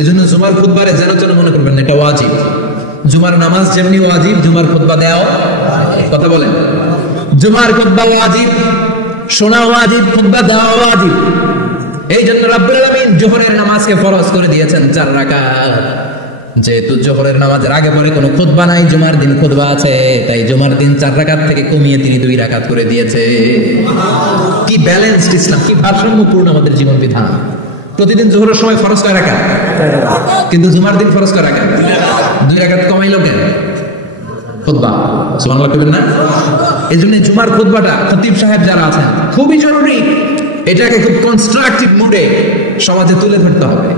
এজন্য জুমার খুতবারে যেন মনে করবেন এটা ওয়াজিব। জুমার নামাজ যেমনি ওয়াজিব, জুমার খুতবা দেওয়া, কথা বলেন, জুমার খুতবা ওয়াজিব, শোনা ওয়াজিব, খুতবা দেওয়া ওয়াজিব। এই জন্য রাব্বুল আলামিন জোহরের নামাজকে ফরজ করে দিয়েছেন 4 রাকাত। যেহেতু জোহরের নামাজের আগে পরে কোনো খুতবা নাই, জুমার দিন খুতবা আছে, তাই জুমার দিন 4 রাকাত থেকে কমিয়ে তিনি 2 রাকাত করে দিয়েছে। কি ব্যালেন্সড ইসলাম, কি ভারসাম্যপূর্ণ আমাদের জীবন বিধান। প্রতিদিন জোহরের সময় ফরজ কয় রাকাত, কিন্তু জুমার দিন ফরজ কয় রাকাত? 2 রাকাত কমাইলো কেন? খুতবা, সুবহানাল্লাহ কইবেন না? এজন্য জুমার খুতবাটা খতিব সাহেব যারা আছেন খুবই জরুরি। এটাকে খুব কনস্ট্রাকটিভ মুডে সমাজে তুলে ধরতে হবে,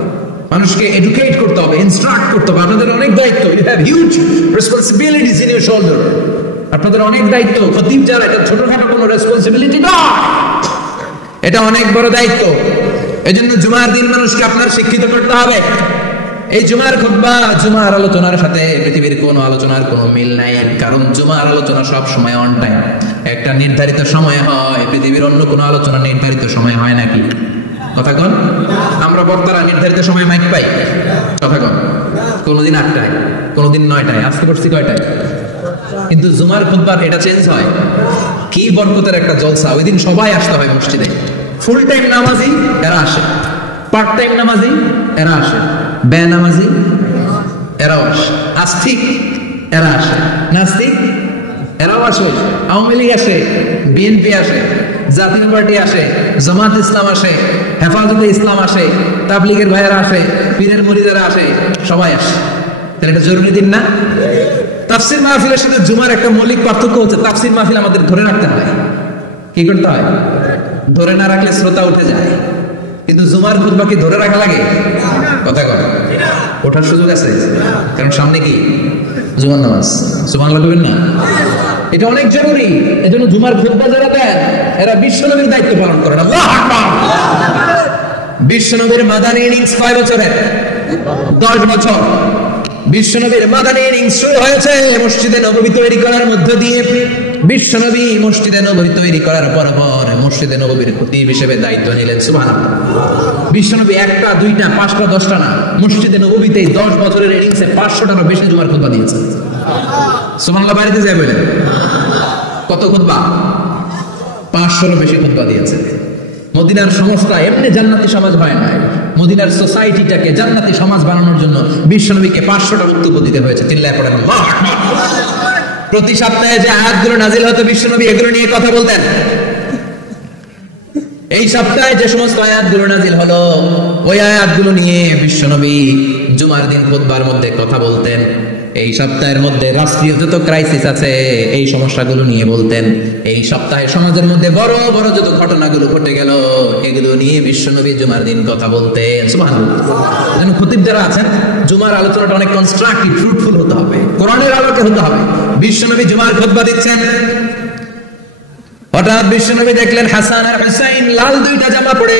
মানুষকে এডুকেট করতে হবে, ইনস্ট্রাক্ট করতে হবে। আপনাদের অনেক দায়িত্ব, you have huge responsibilities in your shoulder. আপনাদের অনেক দায়িত্ব, খতিব যারা, এটা ছোটখাটো কোনো রেসপন্সিবিলিটি না, এটা অনেক বড় দায়িত্ব। এজন্য জুমার দিন মানুষকে আপনার শিক্ষিত করতে হবে। এই জুমার খুতবা, জুমার আলোচনার সাথে পৃথিবীর কোনো আলোচনার কোনো মিল নাই, কারণ জুমার আলোচনা সব সময় অন টাইম, একটা নির্ধারিত সময় হয়। পৃথিবীর অন্য কোনো আলোচনা নির্ধারিত সময় হয় নাকি? কথা কন। আমরা বক্তারা নির্ধারিত সময় মাইক পাই, কথা কন। কোনোদিন 8টায়, কোনোদিন 9টায়, আজকে করছি কয়টায়? কিন্তু জুমার খুতবার এটা চেঞ্জ হয়। কি বরকতের একটা জলসা! ওই দিন সবাই আসতে হয় মসজিদে। ফুল টাইম নামাজি এরা আসে, পার্ট টাইম নামাজি এরা আসে, বেনামাজি এরাও আসে, আস্তিক এরা আসে, নাস্তিক এরাও আসে, আওয়ামী লীগ আসে, বিএনপি আসে, জাতীয় পার্টি আসে, জামাত ইসলাম আসে, হেফাজতে ইসলাম আসে, তাবলীগের ভাইয়েরা আসে, পীরের মুরিদেরা আসে, সবাই আসে। তাহলে এটা জরুরি দিন না? তাফসীর মাহফিলের সাথে জুমার একটা মৌলিক পার্থক্য হচ্ছে, তাফসীর মাহফিল আমাদের ধরে রাখতে হয়। কি করতে হয়? ধরে না রাখলে শ্রোতা উঠে যায়। কিন্তু জুমার খুতবা কি ধরে রাখা লাগে? কথা কর, ওঠার সুযোগ আছে, কারণ সামনে কি জুমার নামাজ। সুবহানাল্লাহ বলবেন না? এটা অনেক জরুরি। এজন্য জুমার খুতবা যারা দেন এরা বিশ্বনবীর দায়িত্ব পালন করেন। আল্লাহু আকবার। বিশ্বনবীর মাদানী ইনিংস 5 বছরের, 10 বছর। বিশ্বনবীর মাদানী ইনিংস শুরু হয়েছে মসজিদে নববী তৈরি করার মধ্য দিয়ে। বিশ্বনবী মসজিদে নববী তৈরি করার পর মসজিদে নববীর খতিব হিসেবে দায়িত্ব নিলেন। সুবহানাল্লাহ। বিশ্বনবী 1টা 2টা 5টা 10টা না, মসজিদে নববীতে 10 বছরের ইনিংসে 500টারও বেশি জুমার খুতবা দিয়েছেন। সুবহানাল্লাহ। বাড়িতে যায় বলেন কত খুতবা? 500রও বেশি খুতবা দিয়েছে। মদিনার সমাজটা এমনি জান্নাতি সমাজ হয় না, মদিনার সোসাইটিটাকে জান্নাতি সমাজ বানানোর জন্য বিশ্বনবীকে 500টা বক্তব্য দিতে হয়েছে। চিল্লায় পড়েন আল্লাহু আকবার। প্রতি সপ্তাহে যে আয়াতগুলো নাজিল হতো বিশ্বনবী এগুলো নিয়ে কথা বলতেন। এই সপ্তাহে যে সমস্ত আয়াতগুলো নাজিল হলো ওই আয়াতগুলো নিয়ে বিশ্বনবী জুমার দিন খুতবার মধ্যে কথা বলতেন। এই সপ্তাহের মধ্যে রাষ্ট্রীয় যত ক্রাইসিস আছে এই সমস্যাগুলো নিয়ে বলতেন। এই সপ্তাহে সমাজের মধ্যে বড় বড় যত ঘটনাগুলো ঘটে গেল এগুলো নিয়ে বিশ্বনবী জুমার দিন কথা বলতেন। সুবহানাল্লাহ। যেন খতিব যারা আছেন জুমার আলোচনাটা অনেক কনস্ট্রাকটিভ, ফ্রুটফুল হতে হবে, কোরআনের আলোকে হতে হবে। বিশ্বনবী জুমার খুতবা দিচ্ছেন, হঠাৎ বিশ্বনবী দেখলেন হাসান আর হুসাইন লাল 2টা জামা পরে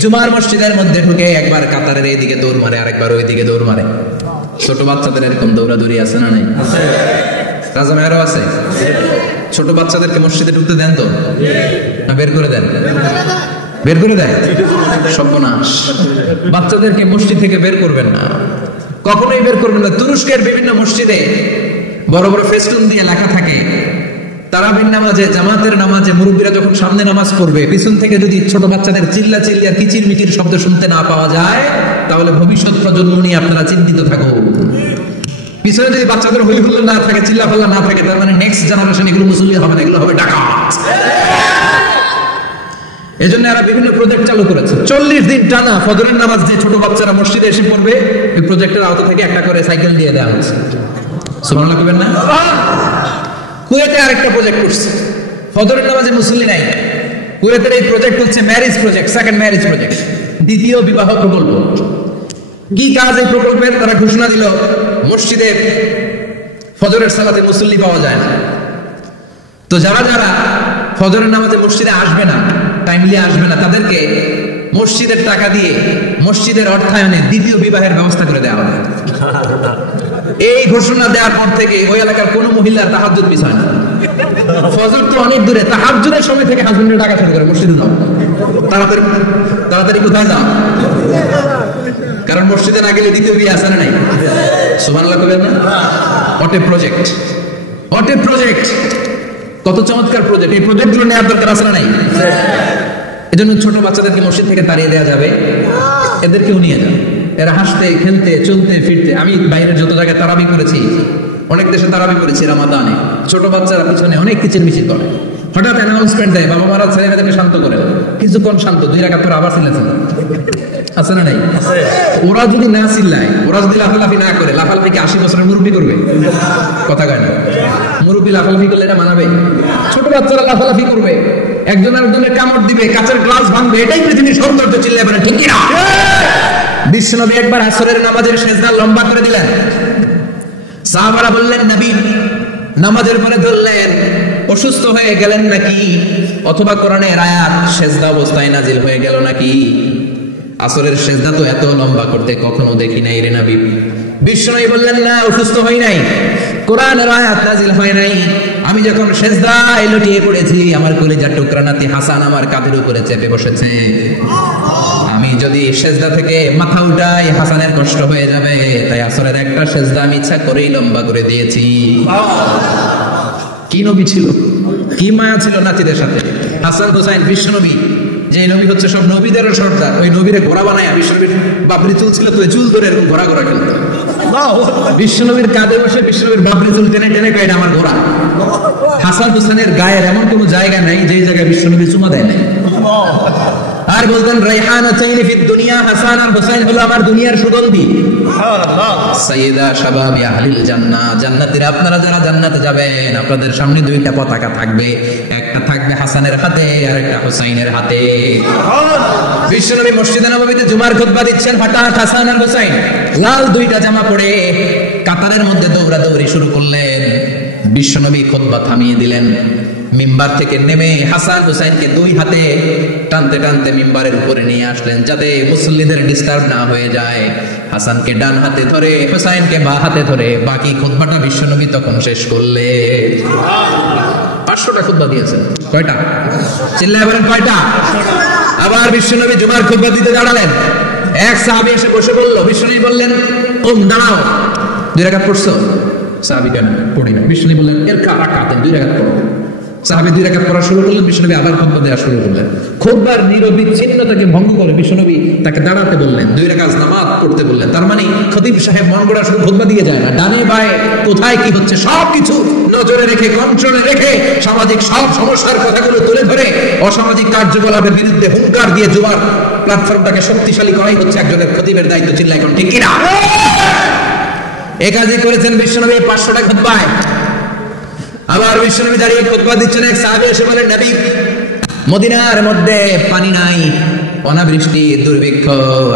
জুমার মসজিদের মধ্যে ঢুকে একবার কাতারের এইদিকে দৌড় মারে, আরেকবার ওইদিকে দৌড় মারে। ছোট বাচ্চাদের এরকম দৌড়াদৌড়ি আছে না নাই? রাজা মেয়েরও আছে। ছোট বাচ্চাদেরকে মসজিদে ঢুকতে দেন তো না বের করে দেন? বের করে দেয়। সর্বনাশ। বাচ্চাদেরকে মসজিদ থেকে বের করবেন না, কখনোই বের করবেন না। তুরস্কের বিভিন্ন মসজিদে বড় বড় ফেস্টুন দিয়ে লেখা থাকে তারাবির নামাজে, জামাতের নামাজে মুরব্বীরা যখন সামনে নামাজ পড়বে, পিছন থেকে যদি ছোট বাচ্চাদের চিল্লা চিল্লি আর কিচির মিচির শব্দ শুনতে না পাওয়া যায়, তাহলে ভবিষ্যৎ প্রজন্ম নিয়ে আপনারা চিন্তিত থাকুন। পিছনে যদি বাচ্চাদের হই হুল্লোড় না থাকে, চিল্লা ফাল্লা না থাকে, তার মানে নেক্সট জেনারেশন এগুলো মুসল্লি হবে না, এগুলো হবে ডাকাত। এজন্য এরা বিভিন্ন প্রজেক্ট চালু করেছে। 40 দিন টানা ফজরের নামাজ যে ছোট বাচ্চারা মসজিদে এসে পড়বে, এই প্রজেক্টের আওতা থেকে একটা করে সাইকেল দিয়ে দেওয়া হচ্ছে। সুবহানাল্লাহ কইবেন না? কুয়েতে আরেকটা প্রজেক্ট করছে, ফজরের নামাজে মুসল্লি নাই। কুয়েতের এই প্রজেক্ট হচ্ছে marriage project, second marriage project, দ্বিতীয় বিবাহ প্রকল্প। কি কাজ এই প্রকল্পের? তারা ঘোষণা দিল মসজিদে ফজরের সালাতে মুসল্লি পাওয়া যায় না, তো যারা যারা ফজরের নামাজে মসজিদে আসবে না, টাইমলি আসবে না, তাদেরকে মসজিদের টাকা দিয়ে মসজিদের অর্থায়নে দ্বিতীয় বিবাহের ব্যবস্থা করে দেওয়া হবে। এই ঘোষণা দেওয়ার পর থেকে ওই এলাকার কোন মহিলার তাহাজ্জুদ মিস হয় না। ফজর তো অনেক দূরে, তাহাজ্জুদের সময় থেকে হাজবেন্ডের টাকা শুরু করে মসজিদে যাও, তাড়াতাড়ি তাড়াতাড়ি কোথায় যাও, কারণ মসজিদে না গেলে দ্বিতীয় বিয়ে আসে না নাই। সুবহানাল্লাহ কইবেন না? What a project, what a project, কত চমৎকার প্রজেক্ট। এই প্রজেক্টগুলো নেওয়ার দরকার আছে না নাই? এজন্য ছোট বাচ্চাদেরকে মসজিদ থেকে তাড়িয়ে দেওয়া যাবে, এদেরকেও নিয়ে যাবে। এরা হাসতে খেলতে চলতে ফিরতে, আমি বাইরের যত জায়গায় তারাবি করেছি, অনেক দেশে তারাবি করেছি রমাদানে, ছোট বাচ্চারা পিছনে অনেক কিচির মিচির করে, হঠাৎ অ্যানাউন্সমেন্ট দেয়, বাবা মারা ছেলে মেয়েদেরকে শান্ত করে, কিছুক্ষণ শান্ত, 2 রাকাত পর আবার চিল্লাছে, আছে না নাই? ওরা যদি না চিল্লায়, ওরা যদি লাফালাফি না করে, লাফালাফি কি 80 বছরের মুরব্বী করবে? কথা কয় না, মুরব্বী লাফালাফি করলে এটা মানাবে? ছোট বাচ্চারা লাফালাফি করবে, একজন আরেকজনের কামড় দিবে, কাঁচের গ্লাস ভাঙবে, এটাই পৃথিবীর সৌন্দর্য। চিল্লায় বলেন ঠিক কি না? বিশ্বনবী একবার আসরের নামাজের সেজদা লম্বা করে দিলেন, সাহাবারা বললেন নবী নামাজের পরে ধরলেন, অসুস্থ হয়ে গেলেন নাকি, অথবা কোরআনের আয়াত সেজদা অবস্থায় নাজিল হয়ে গেল নাকি? আসরের সেজদা তো এত লম্বা করতে কখনো দেখি নাই রে নবী। বিশ্বনবী বললেন না, অসুস্থ হই নাই, কোরআনের আয়াত নাজিল হয় নাই, আমি যখন সেজদায় লুটিয়ে পড়েছি, আমার কলিজার টুকরা নাতি হাসান আমার কাঁধের উপরে চেপে বসেছে, আমি যদি সেজদা থেকে মাথা উঠাই হাসানের কষ্ট হয়ে যাবে, তাই আসরের একটা সেজদা আমি ইচ্ছা করেই লম্বা করে দিয়েছি। কি নবী ছিল, কি মায়া ছিল নাতিদের সাথে। হাসান হোসাইন বিশ্বনবী, যে নবী হচ্ছে সব নবীদেরও সর্দার, ওই নবীরে ঘোড়া বানায়, বিশ্বনবীর বাবরি চুল ছিল তো, চুল ধরে এরকম ঘোড়া ঘোড়া খেলতো, বিশ্বনবীর কাঁধে বসে বিশ্বনবীর বাবরি চুল টেনে টেনে কয় আমার ঘোড়া। হাসান হোসেনের গায়ের এমন কোন জায়গা নাই যে জায়গায় বিশ্বনবী চুমা দেয় নাই। আর বলতেন রাইহানাতাইনি ফিদ দুনিয়া, হাসান আর হোসেন হলো আমার দুনিয়ার সুগন্ধি। সাইয়্যিদা শাবাবি আহলিল জান্নাহ, জান্নাতীরা আপনারা যারা জান্নাতে যাবেন, আপনাদের সামনে 2টা পতাকা থাকবে, একটা থাকবে হাসানের হাতে আর একটা হোসেনের হাতে। বিশ্বনবী মসজিদে নববীতে জুমার খুতবা দিচ্ছেন, হঠাৎ হাসান আর হোসেন লাল 2টা জামা পরে কাতারের মধ্যে দৌড়াদৌড়ি শুরু করলেন। বিশ্বনবী খুতবা থামিয়ে দিলেন, মিম্বার থেকে নেমে হাসান হোসেনকে 2 হাতে টানতে টানতে মিম্বারের উপরে নিয়ে আসলেন, যাতে মুসল্লিদের ডিস্টার্ব না হয়ে যায়। হাসানকে ডান হাতে ধরে, হোসেনকে বাঁ হাতে ধরে বাকি খুতবাটা বিশ্বনবী তখন শেষ করলেন। 500টা খুতবা দিয়েছেন। কয়টা? চিল্লায় বলেন কয়টা? আবার বিশ্বনবী জুমার খুতবা দিতে দাঁড়ালেন, এক সাহাবী এসে বসে বলল, বিশ্বনবী বললেন ওম দাঁড়াও, 2 রাকাত পড়ছো? সাহাবী কেন পড়ি না। বিশ্বনবী বললেন এর রাকাত 2 রাকাত পড়ো। সাহাবী 2 রাকাত পড়া শুরু করলেন, বিশ্বনবী আবার খুতবা দেওয়া শুরু করলেন। খুতবার নিরবিচ্ছিন্নতাকে ভঙ্গ করে বিশ্বনবী তাকে দাঁড়াতে বললেন, 2 রাকাত নামাজ পড়তে বললেন। তার মানে খতিব সাহেব মন গড়া শুধু খুতবা দিয়ে যায় না, ডানে বায়ে কোথায় কি হচ্ছে সবকিছু নজরে রেখে, কন্ট্রোলে রেখে, সামাজিক সব সমস্যার কথাগুলো তুলে ধরে অসামাজিক কার্যকলাপের বিরুদ্ধে হুঙ্কার দিয়ে জুমার প্ল্যাটফর্মটাকে শক্তিশালী করাই হচ্ছে একজনের খতিবের দায়িত্ব। চিল্লা এখন ঠিক কিনা? এই কাজই করেছেন বিশ্বনবী 500টা খুতবায়। আবার বিশ্বনবী দাঁড়িয়ে খুতবা দিচ্ছেন, এক সাহাবী এসে বলেন নবী মদিনার মধ্যে পানি নাই, অনাবৃষ্টি, দুর্ভিক্ষ,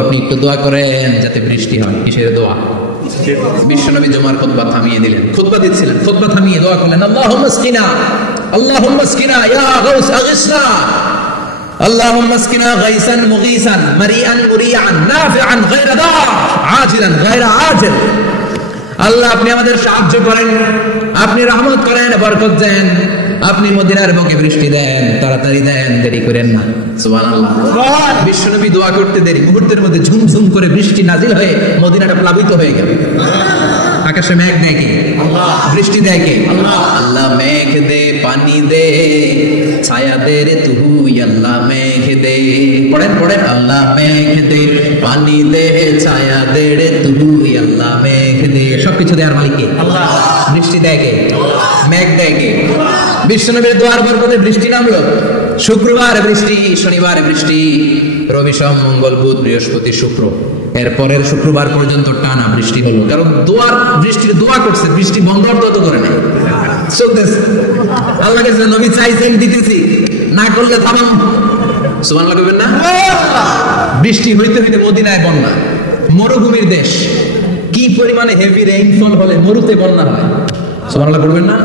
আপনি একটু দোয়া করেন যাতে বৃষ্টি হয়। কিসের দোয়া? বিশ্বনবী জুমার খুতবা থামিয়ে দিলেন, খুতবা দিচ্ছিলেন, খুতবা থামিয়ে দোয়া করলেন, আল্লাহুম্মা আসকিনা, আল্লাহুম্মা আসকিনা ইয়া গাউস আগিসনা, আল্লাহুম্মা আসকিনা গাইসান মুগীসান মারিআন মুরিআন নাফিআন গায়রা দার আজিলান গায়রা আজিল। আল্লাহ আপনি আমাদের সাহায্য করেন, আপনি রহমত করেন, বরকত দেন, আপনি মদিনার বুকে বৃষ্টি দেন, তাড়াতাড়ি দেন, দেরি করেন না। সুবহানাল্লাহ। বিশ্বনবী দোয়া করতে দেরি, মুহূর্তের মধ্যে ঝুমঝুম করে বৃষ্টি নাজিল হয়ে মদিনাটা প্লাবিত হয়ে গেল। আকাশে মেঘ দেয় কে? বৃষ্টি দেয় কে? আল্লাহ মেঘ দে, পানি দে, ছায়া দে রে তুই আল্লাহ মেঘ দে। পড়েন পড়েন, আল্লাহ মেঘ দে, পানি দে, ছায়া দে রে তুই আল্লাহ মেঘ দে। সবকিছু দেওয়ার মালিক কে? আল্লাহ। বৃষ্টি দেয় কে? মেঘ দেয় কে? বিশ্বনবীর দোয়ার বরকতে বৃষ্টি নামলো। শুক্রবার বৃষ্টি, শনিবার বৃষ্টি, রবি সোম মঙ্গল বুধ বৃহস্পতি শুক্র, এরপরের শুক্রবার পর্যন্ত টানা বৃষ্টি হলো। কারণ বৃষ্টির দোয়া করছে, বৃষ্টি বন্ধ তো করে নাই, চলতেছে। আল্লাহ কাছে নবী চাইছেন, দিতেছি, না করলে থামাম। সুবহানাল্লাহ কইবেন না? বৃষ্টি হইতে হইতে মদিনায় বন্যা, মরুভূমির দেশ, কি পরিমাণে হেভি রেইনফল হলে মরুতে বন্যা হয়। সুবহানাল্লাহ করবেন না?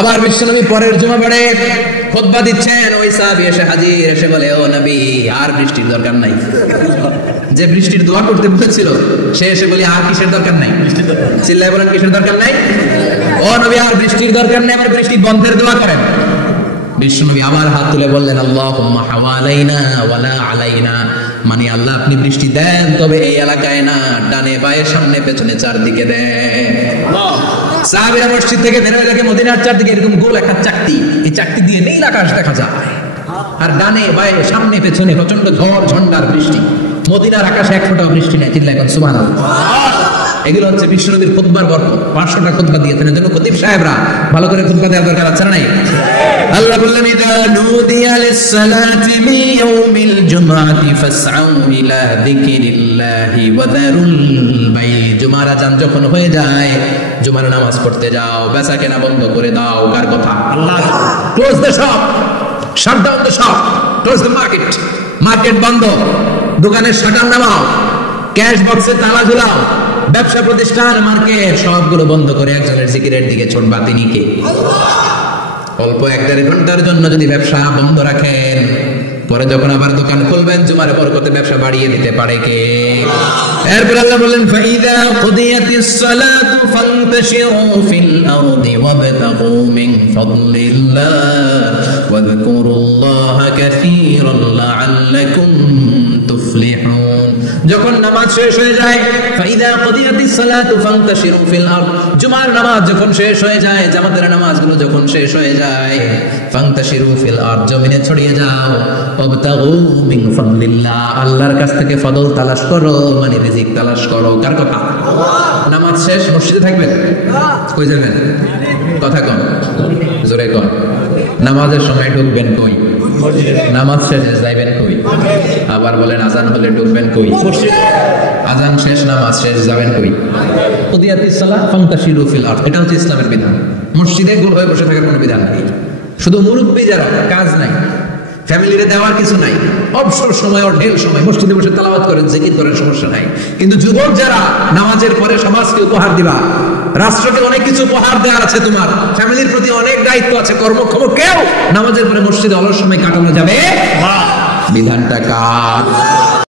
আবার বিশ্বনবী পরের জুমাবারে খুতবা দিচ্ছেন, ওই সাহাবী এসে হাজির, এসে বলে, ও নবী আর বৃষ্টির দরকার নাই। যে বৃষ্টির দোয়া করতে বলেছিল সে এসে বলি আর কিসের দরকার নাই? চিল্লায় বলেন কিসের দরকার নাই? ও নবী আর বৃষ্টির দরকার নেই, আমার বৃষ্টি বন্ধের দোয়া করেন। বিশ্বনবী আবার হাত তুলে বললেন, আল্লাহুম্মা হাওয়ালাইনা ওয়ালা আলাইনা, মানে আল্লাহ আপনি বৃষ্টি দেন, তবে এই এলাকায় না, ডানে বায়ে সামনে পেছনে চারদিকে দেন। সাহাবীরা মসজিদ থেকে বের হয়ে দেখে মদিনার চারদিকে এরকম গোল একটা চাকতি, এই চাকতি দিয়ে নীল আকাশ দেখা যায়, আর ডানে বায়ে সামনে পেছনে প্রচন্ড ঝড় ঝন্ডার বৃষ্টি। মদিনার আকাশে এক ফোঁটাও বৃষ্টি নেই। চিল্লায় এখন সুবহানাল্লাহ। এগুলো হচ্ছে বিশ্বনবীর খুতবার বরকত। 500টা খুতবা দিয়েছেন, এজন্য খতিব সাহেবরা ভালো করে খুতবা দেওয়ার দরকার আছে না নাই? আল্লাহ বললেন, ইদা নুদিয়া লিস-সালাতি মিন ইয়াউমিল জুমআতি ফাসআউ ইলা যিকরিল্লাহি ওয়া দারুল বাই। জুমার আযান যখন হয়ে যায়, জুমার নামাজ পড়তে যাও, বেচা কেনা বন্ধ করে দাও। কার কথা? আল্লাহ। Close the shop, shut down the shop, close the market. Market বন্ধ, দোকানের শাটার নামাও, ক্যাশ বক্সে তালা ঝুলাও, ব্যবসা প্রতিষ্ঠান মার্কেট সবগুলো বন্ধ করে একজনের জিকিরের দিকে ছুটবা। তিনি কে? অল্প 1-1.5 ঘন্টার জন্য যদি ব্যবসা বন্ধ রাখেন, পরে যখন আবার দোকান খুলবেন জুমার বরকতে ব্যবসা বাড়িয়ে দিতে পারে কে? এরপর আল্লাহ বলেন, ফাইদা কুদিয়াতিস সালাতু ফান্তাশিরু ফিল আরদি ওয়াবতাগু মিন ফাদলিল্লাহ ওয়াযকুরুল্লাহা কাসীরান লাআল্লাকুম তুফলিহুন। যখন নামাজ শেষ হয়ে যায়, ফাইদা কুদিয়াতিস সালাতু ফান্তাশিরু ফিল আরদ, জুমার নামাজ যখন শেষ হয়ে যায়, জামাতের নামাজগুলো যখন শেষ হয়ে যায়, ফান্তাশিরু ফিল আরদ, জমিনে ছড়িয়ে যাও, ওয়াবতাগু মিন ফাদলিল্লাহ, আল্লাহর কাছ থেকে ফজল তালাশ করো, মানে রিজিক তালাশ করো। কার কথা? নামাজ শেষ মসজিদে থাকবেন, কই যাবেন? কথা কন, জোরে কন। নামাজের সময় ঢুকবেন কই? নামাজ শেষে যাইবেন কই? আবার বলেন, আজান হলে ঢুকবেন কই? আজান শেষ, নামাজ শেষ, যাবেন কই? কুদিয়াতিস সালাত ফান্তাশিরু ফিল আরদ, এটা হচ্ছে ইসলামের বিধান। মসজিদে গোল হয়ে বসে থাকার কোনো বিধান নেই। শুধু মুরব্বি যারা, কাজ নাই, ফ্যামিলিরে দেওয়ার কিছু নাই, অবসর সময় ও ঢেল সময় মসজিদে বসে তেলাওয়াত করেন, জিকির করেন, সমস্যা নাই। কিন্তু যুবক যারা, নামাজের পরে সমাজকে উপহার দিবা, রাষ্ট্রকে অনেক কিছু উপহার দেওয়ার আছে, তোমার ফ্যামিলির প্রতি অনেক দায়িত্ব আছে, কর্মক্ষম কেউ নামাজের পরে মসজিদে অলস সময় কাটানো যাবে? বিধানটা কার?